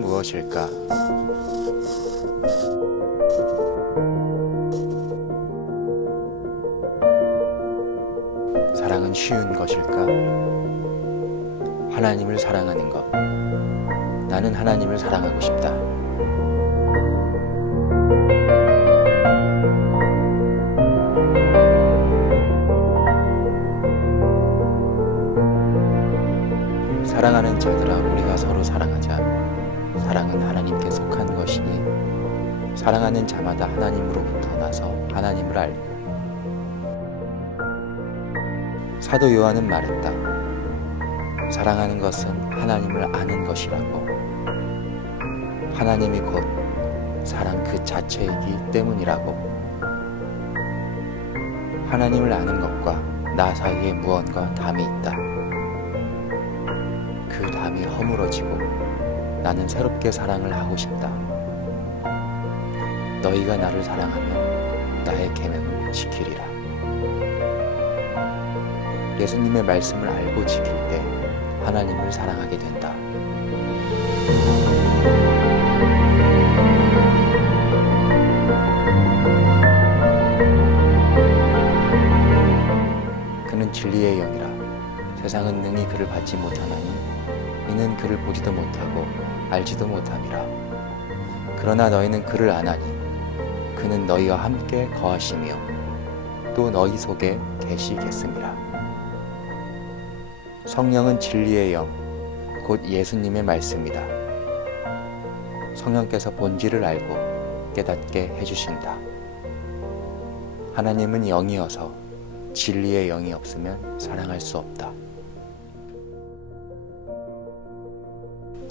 것일까? 사랑은 쉬운 것일까? 하나님을 사랑하는 것. 나는 하나님을 사랑하고 싶다. 사랑하는 자들아 우리가 서로 사랑하자. 사랑은 하나님께 속한 것이니 사랑하는 자마다 하나님으로부터 나서 하나님을 알고 사도 요한은 말했다. 사랑하는 것은 하나님을 아는 것이라고. 하나님이 곧 사랑 그 자체이기 때문이라고. 하나님을 아는 것과 나 사이에 무언가 담이 있다. 그 담이 허물어지고 나는 새롭게 사랑을 하고 싶다. 너희가 나를 사랑하면 나의 계명을 지키리라. 예수님의 말씀을 알고 지킬 때 하나님을 사랑하게 된다. 그는 진리의 영이라 세상은 능히 그를 받지 못하나니 이는 그를 보지도 못하고 알지도 못함이라 그러나 너희는 그를 아나니 그는 너희와 함께 거하시며 또 너희 속에 계시겠습니다 성령은 진리의 영, 곧 예수님의 말씀이다. 성령께서 본질을 알고 깨닫게 해주신다. 하나님은 영이어서 진리의 영이 없으면 사랑할 수 없다.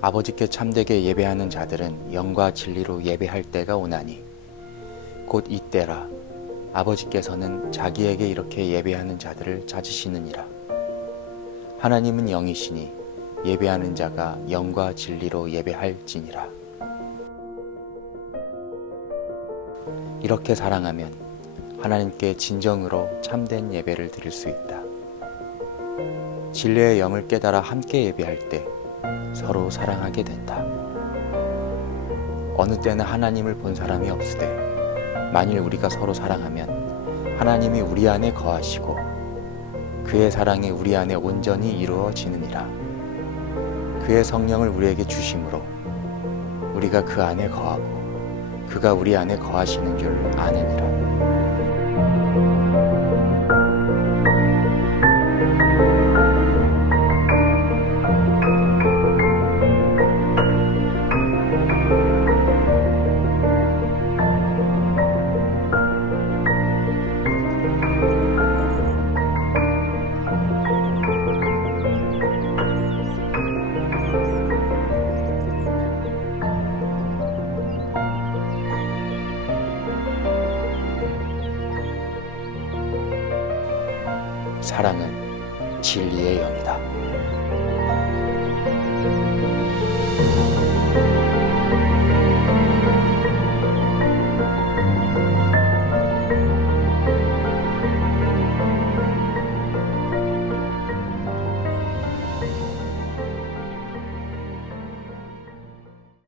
아버지께 참되게 예배하는 자들은 영과 진리로 예배할 때가 오나니 곧 이때라 아버지께서는 자기에게 이렇게 예배하는 자들을 찾으시느니라. 하나님은 영이시니 예배하는 자가 영과 진리로 예배할지니라. 이렇게 사랑하면 하나님께 진정으로 참된 예배를 드릴 수 있다. 진리의 영을 깨달아 함께 예배할 때 서로 사랑하게 된다. 어느 때는 하나님을 본 사람이 없으되 만일 우리가 서로 사랑하면 하나님이 우리 안에 거하시고 그의 사랑이 우리 안에 온전히 이루어지느니라. 그의 성령을 우리에게 주심으로 우리가 그 안에 거하고 그가 우리 안에 거하시는 줄 아느니라. 사랑은 진리의 영이다.